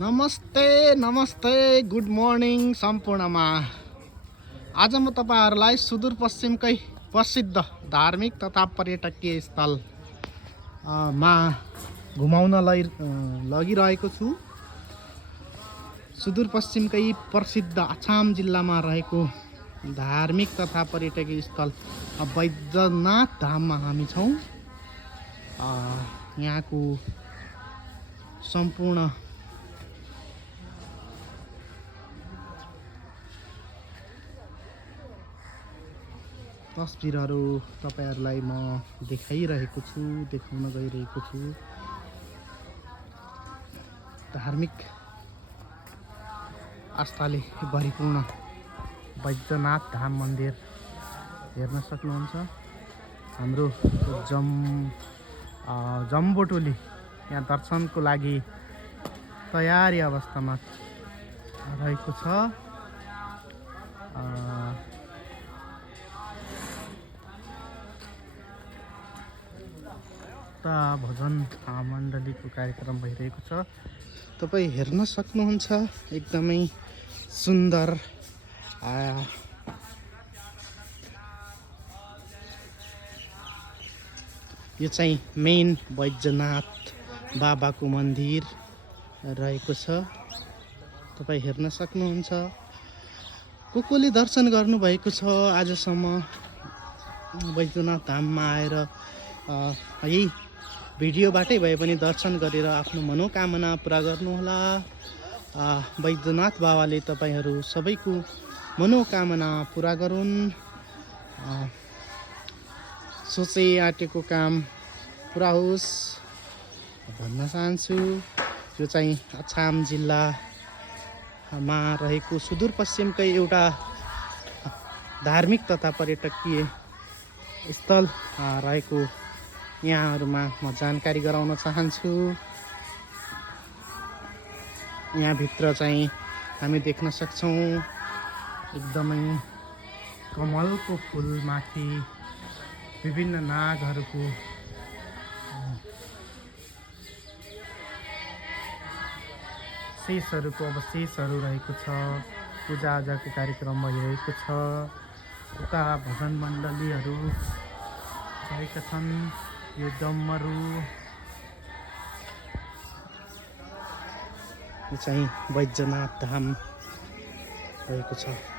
नमस्ते नमस्ते good morning सम्पूर्णमा। आज म तपाईहरुलाई सुदूरपश्चिमकै प्रसिद्ध धार्मिक तथा पर्यटकीय स्थल मा घुमाउन लगिरहेको छु। सुदूरपश्चिमकै प्रसिद्ध अछाम जिल्लामा रहेको धार्मिक तथा पर्यटकीय स्थल बैजनाथ धाममा हामी छौं। यहाँको सम्पूर्ण तस्बिरहरू तपाईहरुलाई म देखाउन गइरहेको छु। धार्मिक आस्थाले भरिपूर्ण बैजनाथ धाम मन्दिर हेर्न सक्नुहुन्छ। हाम्रो जम्बो टोली यहाँ दर्शनको लागि तयारी अवस्थामा रहेको छ। भजन मण्डलीको कार्यक्रम भइरहेको छ। तपाई हेर्न सक्नुहुन्छ। एकदमै सुन्दर यो चाहिँ मेन बैजनाथ बाबाको मन्दिर रहेको छ। तपाई हेर्न सक्नुहुन्छ। कोले दर्शन गर्नु भएको छ आजसम्म बैजनाथ धाममा आएर यही भिडियोबाटै भए पनि दर्शन गरेर आफ्नो मनोकामना पूरा गर्नुहोला। बैजनाथ बाबाले तपाईहरु सबैको मनोकामना पूरा गरून्। सोचे आँटेको काम पूरा होस् भन्न चाहन्छु। यो चाहिँ अछाम जिल्लामा रहेको सुदूरपश्चिमकै एउटा धार्मिक तथा पर्यटकीय स्थल रहेको यहाँहरुमा म जानकारी गराउन चाहन्छु। यहाँ भित्र चाहिँ हामी देख्न सक्छौं एकदमै कमलको फूलमाथि विभिन्न नागहरुको शेषहरुको अवशेषहरु रहेको छ। पूजाआजाको कार्यक्रम भइरहेको छ। उता भजन मण्डलीहरु रहेका छन्। यो डमरू यो चाहिँ बैजनाथ धाम रहेको छ।